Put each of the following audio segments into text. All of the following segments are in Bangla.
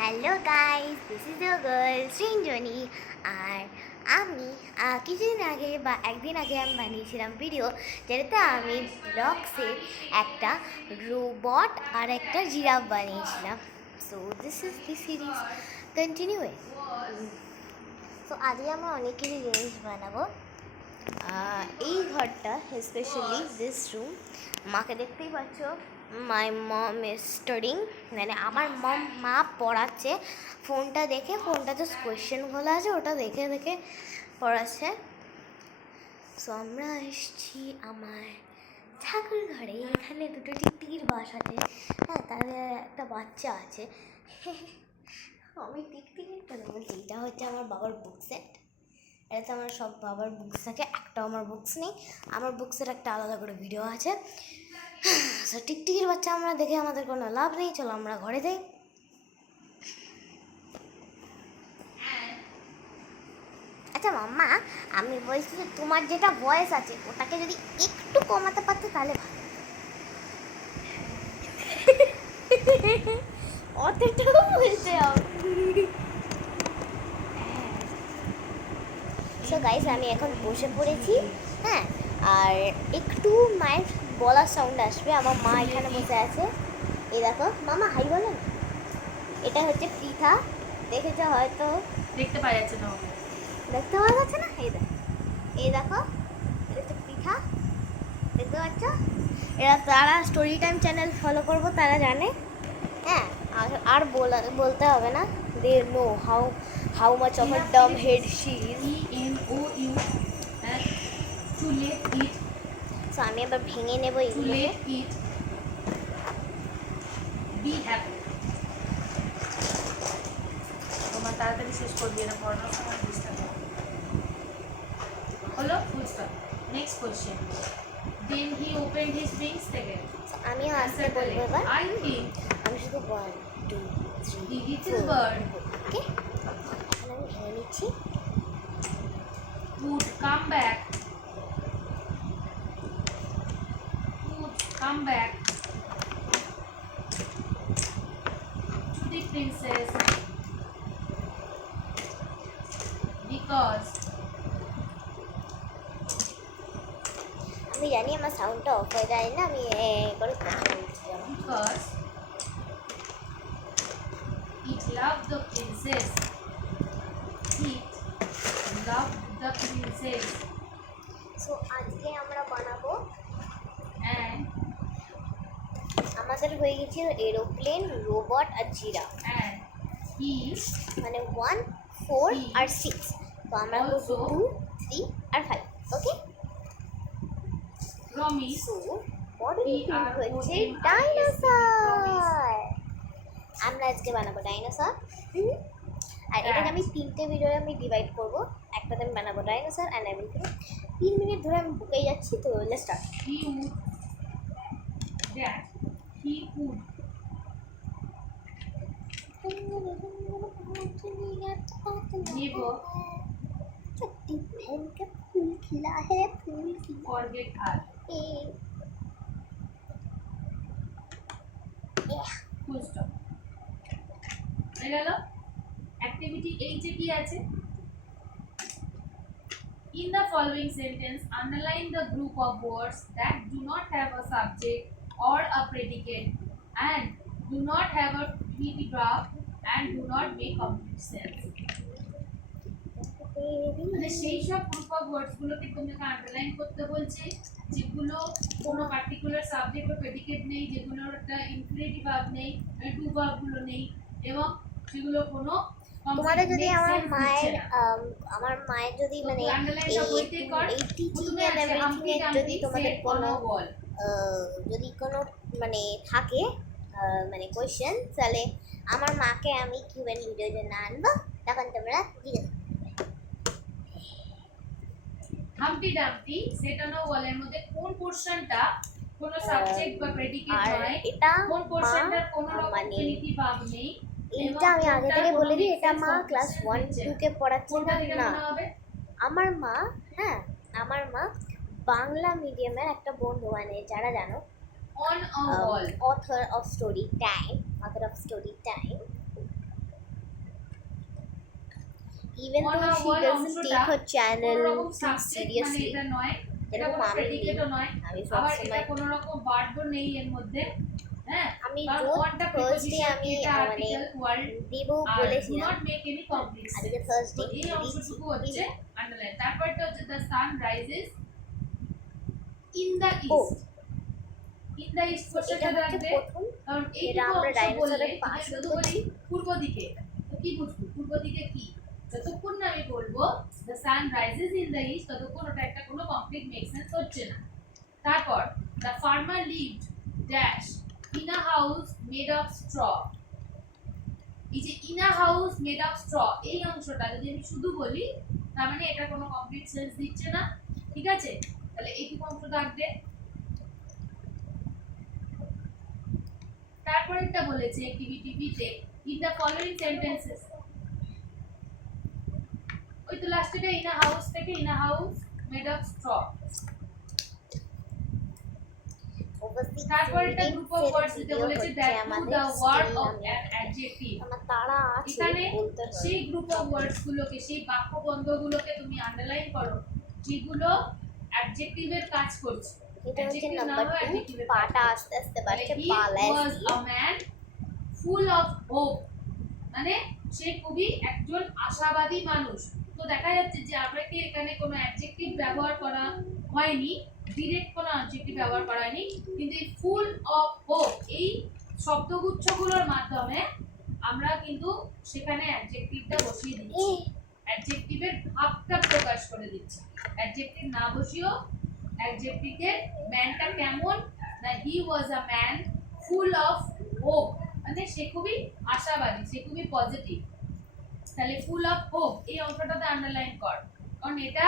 Hello guys, this is your girl Srinjoni. আর আমি কিছুদিন আগে বা একদিন আগে আমি বানিয়েছিলাম ভিডিও, যেটাতে আমি ব্লগসে একটা রোবট আর একটা জিরাফ বানিয়েছিলাম। So this is the series কন্টিনিউয়ে। সো আজকে আমরা অনেক কিছু জিনিস বানাবো। এই ঘরটা, স্পেশালি দিস রুম, মাকে দেখতেই পাচ্ছ। মাই মম ইজ স্টাডিং, মানে আমার মা পড়াচ্ছে ফোনটা দেখে। ফোনটাতে কোয়েশ্চেনগুলো আছে, ওটা দেখে দেখে পড়াচ্ছে। সো আমরা এসেছি আমার ঠাকুর ঘরে। এখানে দুটো টিকটিকির বাস আছে, হ্যাঁ, তাদের একটা বাচ্চা আছে। আমি টিকটিকির কেন বলছি, এটা হচ্ছে আমার বাবার বুক সেট। এটাতে আমার সব বাবার বুকস থাকে, একটাও আমার বুকস নেই। আমার বুকসের একটা আলাদা করে ভিডিও আছে। সো টিকটিকির বাচ্চা আমরা দেখে আমাদের কোনো লাভ নেই, চলো আমরা ঘরে যাই। আচ্ছা মাম্মা, আমি বলছি যে তোমার যেটা ভয়েস আছে ওটাকে যদি একটু কমাতে পারতে তাহলে ভালো। অতটাও বলতে হবে। সো গাইস, আমি এখন বসে পড়েছি, হ্যাঁ। আর একটু মায়ের বলার সাউন্ড আসবে। আমার মা এখানে বসে আছে। এই দেখো মামা, হাই বলো না। এটা হচ্ছে পৃথা, দেখেছো হয়তো। দেখতে পাওয়া যাচ্ছে না। দেখতে পাওয়া যাচ্ছে না? এই দেখো, এটা হচ্ছে পৃথা, দেখতে পাচ্ছ। এরা তারা স্টোরি টাইম চ্যানেল ফলো করবো, তারা জানে, হ্যাঁ। আর বলতে হবে না, they know how much of a dumb head she is. EMOU to let it so আমি এবার ভেঙে নেবো এগুলোকে। be happy. তোমার তাড়াতাড়ি শেষ করবি, এটা পড়ানোর সময় ডিস্টার্ব হবে। হলো, full stop. Next question. Then he opened his wings again. আমিও আসতে বলবো এবার। I think আমি শুধু 1 2 3 the little bird ওকে, এখন আমি ভেঙে নিচ্ছি। would come back to the princess because আমি জানি আমার সাউন্ডটা অফ হয়ে যায় না, আমি করে কথা বলছি। it loved the princess. It loved the princess so আজকে আমরা বানাবো, and আমাদের হয়ে গেছিল এরোপ্লেন, রোবট আর জিরাফ, he মানে 1 4 আর 6। তো আমরা করবো Also 2 3 আর 5, ওকে। promised সো পরের We থিম are হচ্ছে putting ডাইনোসর। আমরা আজকে বানাবো ডাইনোসর। আর এটাকে আমি 3টে ভিডিওতে আমি ডিভাইড করব। একটাতে আমি বানাবো ডাইনোসর অ্যান্ড এভরিথিং। 3 মিনিট ধরে আমি বুকেই যাচ্ছি, তো let's start. he would never छुट्टी पहन के फूल खिला है, फूल खिला forget us. Full stop. হয়ে গেল। অ্যাক্টিভিটি এইচে কি আছে? In the following sentence, underline the group of words that do not have a subject or a predicate and do not have a paragraph and do not make complete sense. মানে সেই সব গ্রুপ অফ ওয়ার্ডস গুলোকে তোমাকে আন্ডারলাইন করতে বলছে, যেগুলো কোনো পার্টিকুলার সাবজেক্ট বা প্রেডিকেট নেই, যেগুলোর একটা ইনফিনিটিভ ভার্ব নেই, টু ভার্ব গুলো নেই, এবং সেগুলো কোনো তোমাদের যদি আমার মায়ের যদি মানে এই টিচিং এন্ড এভরিথিং এর যদি তোমাদের কোনো যদি কোনো মানে থাকে মানে কোয়েশ্চেন, তাহলে আমার মাকে আমি কিউএন ভিডিওর জন্য আনবো, তখন তোমরা জিজ্ঞেস। হাম্পটি ডাম্পটি সেটানো বলের মধ্যে কোন পোরশনটা কোনো সাবজেক্ট বা প্রেডিকেট নয়, এটা কোন পোরশনটার কোনো রকম ইনফিনিটিভ ভার্ব নেই। এইটা আমি আগে থেকে বলে দিই, এটা মা ক্লাস 1 2 কে পড়াচ্ছে না। আমার মা, হ্যাঁ, আমার মা বাংলা মিডিয়ামের একটা বন্ধু, মানে যারা জানো, on a wall, author of story time, even on though a she wall doesn't অংশটা take her channel কোনোরকম too সাবজেক্ট মানে seriously. এটা নয়, এটা যেরকম কোনো আমি প্রেডিকেটও নয়, আমি আবার এটা সবসময় কোনো রকম ভার্বও নেই এর মধ্যে। হ্যাঁ, আমি কারণ রোজ অনটা থার্সডে প্রিপোজিশন, আমি এটা মানে আর্টিকেল ওয়ার্ড দেব আর ডু বলেছিলাম নট মেক এনি কমপ্লিট আজকে সেন্স। থার্সডে তো এই অংশটুকু হচ্ছে আন্ডারলাইন। তারপরটা হচ্ছে the sun rises in the ও ইস্ট। ইন দ্য ইস্ট এটা কোশ্চেনটা হচ্ছে রাখবে, প্রথম কারণ এটা এইটুকু আমরা অংশ বললে ডাইনোসরের পা যদি শুরু শুধু বলি করছি পূর্ব দিকে, তো কি বুঝবো পূর্ব দিকে কি? যতক্ষণ না আমি বলবো the sun rises in the east, ততক্ষণ ওটা একটা কোনো কমপ্লিট মেক সেন্স হচ্ছে না। তারপর the farmer lived dash in a house made of straw. এই যে in a house made of straw এই অংশটা যদি আমি শুধু বলি, তার মানে এটা কোনো কমপ্লিট সেন্স দিচ্ছে না। ঠিক আছে, তাহলে এইটুকু অংশ থাকবে। তারপরেরটা বলেছে অ্যাক্টিভিটি বিতে ইন দ্য ফলোইং সেন্টেন্সেস, ওই তো লাস্টেটা ইন আ হাউস থেকে in a house made of straw. তারপরেরটা গ্রুপ অফ ওয়ার্ডস দিতে বলেছে that to the word of an adjective. আমার তারা আছে এখানে বলতে হবে সেই গ্রুপ অফ ওয়ার্ডস গুলোকে, সেই বাক্যবন্ধগুলোকে তুমি আন্ডারলাইন করো যেগুলো অ্যাডজেক্টিভের কাজ করছে। এটা হচ্ছে নাম্বার 2 পাটা আস্তে আস্তে বাড়ছে হি পালায় was a man full of hope, মানে সে খুবই একজন আশাবাদী মানুষ। তো দেখা যাচ্ছে যে আমরা কি এখানে কোনো অ্যাডজেক্টিভ ব্যবহার করা হয়নি, ডিরেক্ট কোনো অ্যাডজেক্টিভ ব্যবহার করা হয়নি, কিন্তু এই ফুল অফ হোপ এই শব্দগুচ্ছগুলোর মাধ্যমে আমরা কিন্তু সেখানে অ্যাডজেক্টিভটা বসিয়ে দিচ্ছি, অ্যাডজেক্টিভের ভাবটা প্রকাশ করে দিচ্ছি। অ্যাডজেক্টিভ না বসিয়েও অ্যাডজেক্টিভের ম্যানটা কেমন না, he was a man full of hope, মানে সে খুবই আশাবাদী, সে খুবই পজিটিভ। তাহলে ফুল অফ হোপ এই অংশটাতে আন্ডারলাইন কর, কারণ এটা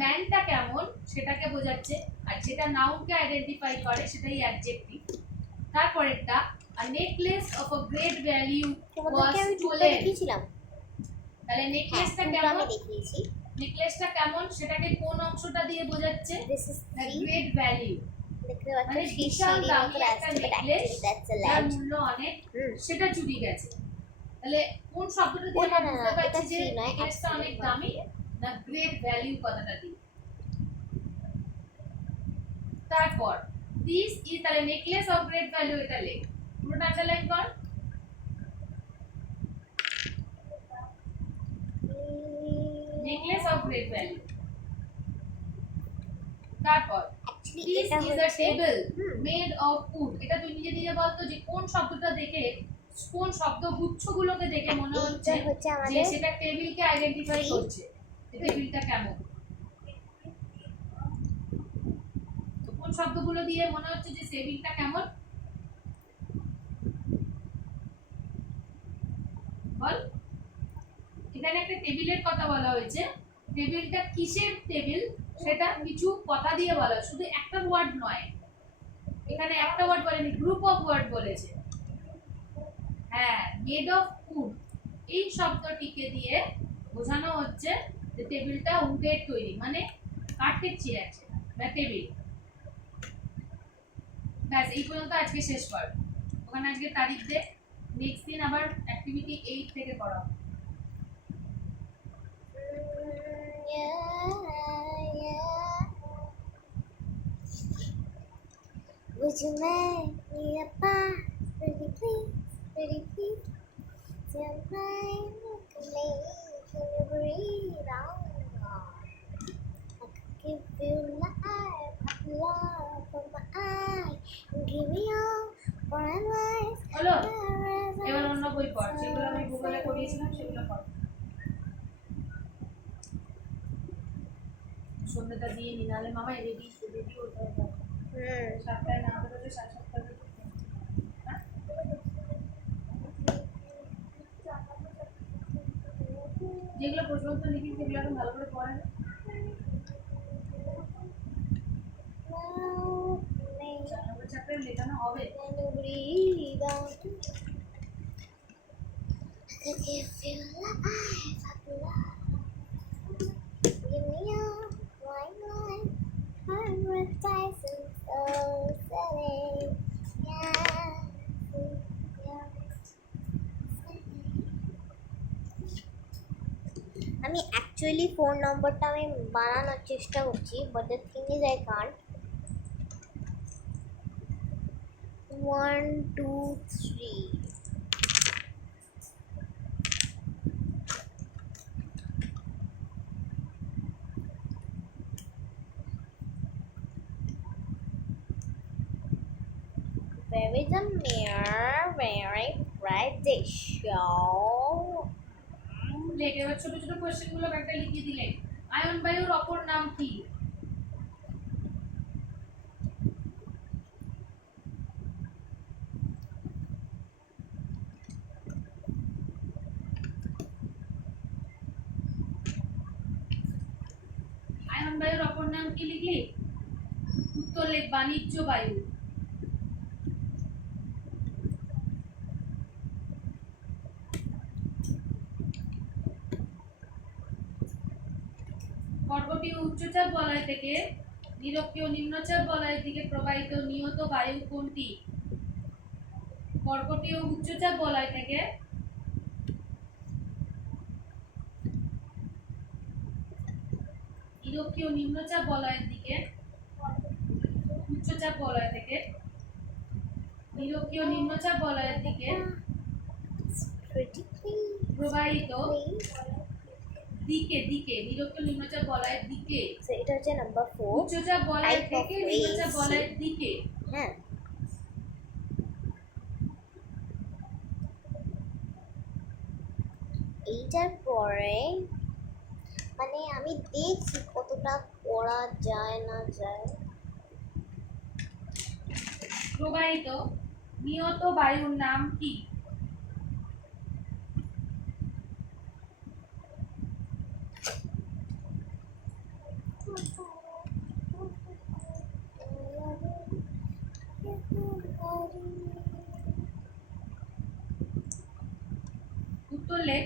ম্যানটা কেমন সেটাকে বোঝাচ্ছে, আর যেটা নাউনকে আইডেন্টিফাই করে সেটাই অ্যাডজেক্টিভ। তারপরেরটা a necklace of a great value was তোমাদেরকে আমি টুকটা স্টোলেন। দেখিয়েছিলাম তাহলে নেকলেসটা হ্যাঁ কেমন, আমি দেখিয়েছি নেকলেসটা কেমন সেটাকে কোন অংশটা দিয়ে বোঝাচ্ছে? দিস ইজ গ্রেট ভ্যালিউ, দেখতে মানে পাচ্ছ বিশাল শিশির দামি মতো একটা আসছে but necklace actually that's a যার ল্যান্ড মূল্য অনেক, সেটা চুরি গেছে। তাহলে কোন শব্দটা দিয়ে ওটা আমরা না, বুঝতে পারছি এটা যে tree নয়, নেকলেসটা অনেক actually দামি? না গ্রেট ভ্যালিউ কথাটা দিয়ে। তারপর দিস ইজ, তাহলে নেকলেস অফ গ্রেট ভ্যালিউ এটা লেখ, পুরোটা আন্ডারলাইন কর। Necklace of great value. তারপর Actually, দিস এটা ইজ আ হচ্ছে টেবল মেড অফ উড। এটা তুই নিজে নিজে বলতো যে কোন শব্দটা দেখে, কোন শব্দ গুচ্ছগুলোকে দেখে মনে হচ্ছে এইটা হচ্ছে যে আমাদের সেটা টেবিলকে আইডেন্টিফাই করছে, যে টেবিলটা কেমন। তো কোন শব্দগুলো দিয়ে মনে হচ্ছে যে টেবিলটা কেমন, বল। এখানে একটা টেবিলের কথা বলা হয়েছে, টেবিলটা কিসের টেবিল সেটা কিছু কথা দিয়ে বলা, শুধু একটা ওয়ার্ড নয়, এখানে একটা ওয়ার্ড বলেনি, গ্রুপ অফ ওয়ার্ড বলেছে। হ্যাঁ, মেড অফ উড এই শব্দটিকে দিয়ে বোঝানো হচ্ছে যে টেবিলটা উডের তৈরি, মানে কাঠের চেয়ার বা টেবিল। ব্যাস এই পর্যন্ত আজকে শেষ কর, ওখানে আজকে তারিখ দে, নেক্সট দিন আবার অ্যাক্টিভিটি 8 থেকে করা হবে। Would you make me a pass, pretty please, pretty please? Till my make can you breathe out? I could give you life, love from my eye, and give me all for a life. হলো, এবার অন্য বই পড়, যেগুলো আমি গুগলে করিয়েছিলাম সেগুলো পড়। সন্ধ্যাটা দিয়ে নি, নাহলে মামা রেডি রেডি হতে হবে। 7টায় না হলে 7:30 যেগুলো প্রশ্ন উত্তর লিখি সেগুলো এখন ভালো করে পড়ে না। চ্যাপ্টার লেখানো হবে। Can you breathe out? I could give you life, love. Give me all my life, paradise and so silly. Yeah, yeah. আমি আমি অ্যাকচুয়ালি ফোন নম্বরটা আমি বানানোর চেষ্টা করছি, but the thing is I can't. 1 2 3 Where is the mirror where I write the show? লেখ এবার ছোট ছোট কোশ্চেন গুলো একটা লিখে দিলেন। আয়ন বায়ুর অপর নাম কি? আয়ন বায়ুর অপর নাম কি লিখলি? উত্তর লেখ বাণিজ্য বায়ু। কর্কটীয় উচ্চচাপ বলয় থেকে নিরক্ষীয় নিম্নচাপ বলয়ের দিকে প্রবাহিত নিয়ত বায়ু কোনটি? কর্কটীয় উচ্চচাপ বলয় থেকে নিরক্ষীয় নিম্নচাপ বলয়ের দিকে উচ্চচাপ বলয় থেকে নিরক্ষীয় নিম্নচাপ বলয়ের দিকে প্রবাহিত দিকে নিরক্ষীয় নিম্নচাপ বলয়ের দিকে, So এটা হচ্ছে নাম্বার 4। উচ্চচাপ বলয় Type of থেকে নিম্নচাপ waves. বলয়ের দিকে। হ্যাঁ, এইটার পরে মানে আমি দেখছি কতটা করা যায় না যায়। প্রবাহিত নিয়ত বায়ুর নাম কি? উত্তর লেখ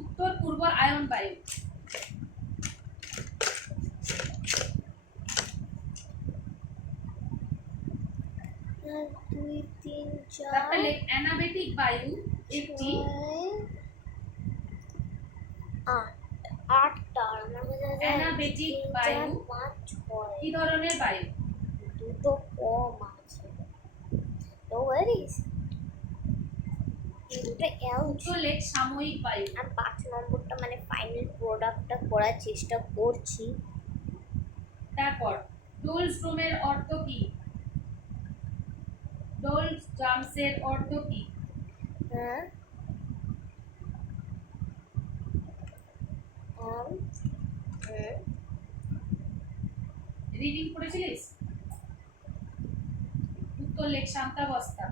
উত্তর পূর্ব আয়ন বায়ু। 1 2 3 তারপরে 4 লেখ অ্যানাবেটিক বায়ু একটি 8টা আমার কাছে আছে অ্যানাবেটিক বায়ু 5 6 কি ধরনের বায়ু? দুটো কম আছে। নো ওয়ারিস, দুটো এল। উত্তর লেখ সাময়িক বায়ু। আমি 5 নম্বরটা মানে ফাইনাল প্রোডাক্টটা করার চেষ্টা করছি। তারপর ডোলস্ট্রোমের অর্থ কি? ডোলস্ট্রামসের অর্থ কি? হ্যাঁ, রিডিং পড়েছিলিস? উত্তর লেখ শান্তাবস্থা।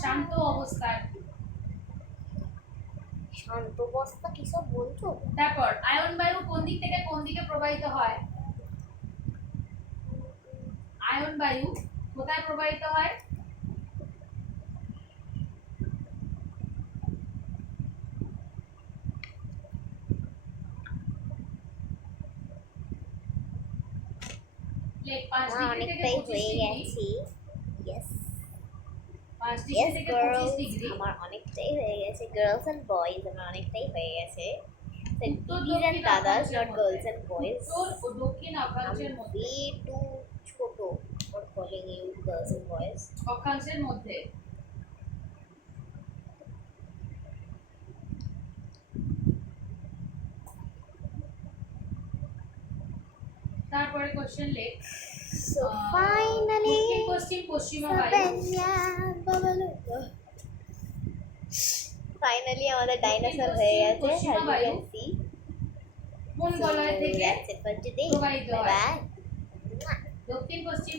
শান্ত অবস্থা আর কি। শান্ত অবস্থা কিসব বলছো? তারপর আয়ন বায়ু কোন দিক থেকে কোন দিকে প্রবাহিত হয়? আয়ন বায়ু কোথায় প্রবাহিত হয়? লেখ 5 ডিগ্রি থেকে অনেকটাই 25 হয়ে ডিগ্রি। গেছি। ইয়েস 5 ডিগ্রি ইয়েস থেকে গার্লস, 25 ডিগ্রি। আমার অনেকটাই হয়ে গেছে। গার্লস এন্ড বয়েজ আমার অনেকটাই হয়ে গেছে। উত্তর These and দক্ষিণ dadas, অক্ষাংশের not মধ্যে। girls and boys. উত্তর ও দক্ষিণ I'm অক্ষাংশের মধ্যে। way too ছোট for calling you girls and boys. অক্ষাংশের মধ্যে। তারপরে কোশ্চেন লেখ So finally, দক্ষিণ পশ্চিম পশ্চিমা বায়ু। Sabanya Babaluga. Finally আমাদের ডাইনোসর হয়ে গেছে, পশ্চিমা as you বায়ু can see. কোন So বলয় থেকে that's it for today. প্রবাহিত Bye হয়? bye. দক্ষিণ পশ্চিম